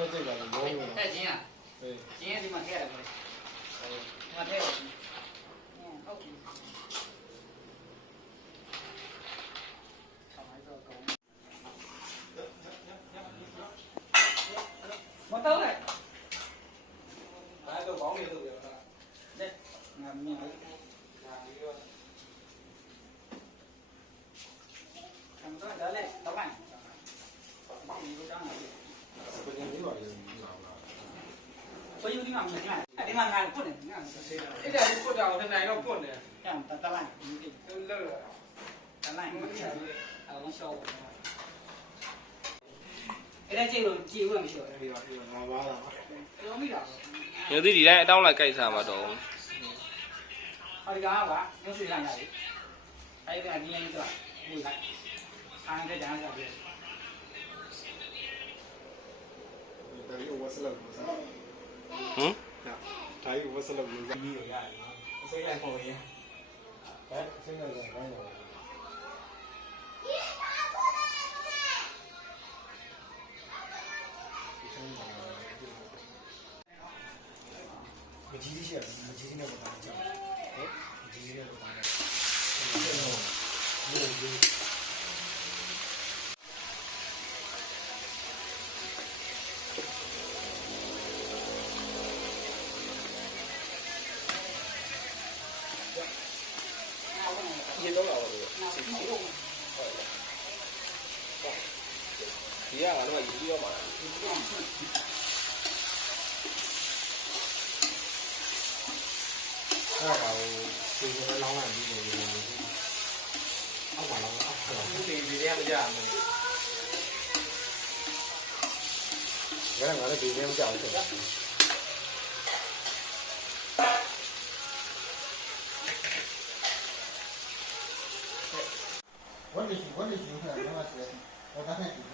ထွက်ကြပါလို့လုံးလုံးတဲ့ချင်းอ่ะချင်းဒီမှာထည့်ရတယ်ပေါ့ဒီမှာထည့်ဟုတ်ပြီမတော်လေအဲ့တော့ဘောင်းနေလို့ပြောတာတဲ့ငါမြင်လိုက်ဒါပြီးတော့ဆမ်တော့ဒါလေတော့ပိုင်းဒီလိုတောင်းနေစပင်းလေးပါလေလာလာဘယ်ယူဒီမှာမငါဒီမှာငါပွတ်နေငါအဲ့ဒါကိုပွတ်တာကိုတစ်နိုင်တော့ပွတ်နေကျန်တလိုက်ဒီလွတ်တလိုက်မချဘူးအောင်ရှော့အဲ့ဒါကြည့်လို့ကြည့်လို့မရှိတော့ဒီပါဒီငါပါလာလုံးမိတာ မျိုးသီးဒီတိုင်းအတောင်းလိုက်ကြိုက်စားမှာတော့ဟောဒီကောင်ကမျိုးစီလိုက်ရတယ်အဲ့ဒါဒီနေ့တော့ဘူးလိုက်အားနဲ့ကြမ်းကြတယ်ဒါရီဝတ်စလောက်ကိုစားဟမ်ဒါရီဝတ်စလောက်ကိုစားပြီးရရတယ်နော်အစိမ့်လိုက်ပုံရင်ဟဲ့အစိမ့်လိုက်တော့ဘာလို့မကြီးကြီးရှိရမကြီးကြီးနဲ့ဘာမှကြောက်ဟုတ်မကြီးကြီးနဲ့ဘာမှမဟုတ်ဘူးရေတော့လာတော့ဒီကကတော့ရေပြီးတော့မှာအဲ့ဒါကိုစီစဉ်လောင်းလိုက်ပြီးနေတယ်အောက်မှာလောင်းအောက်မှာလောင်း ဒီတွေကမကြဘူးငါလည်းဒီနေ့မကြောက်ဘူးWhat did you have? No, I said, well, that had to be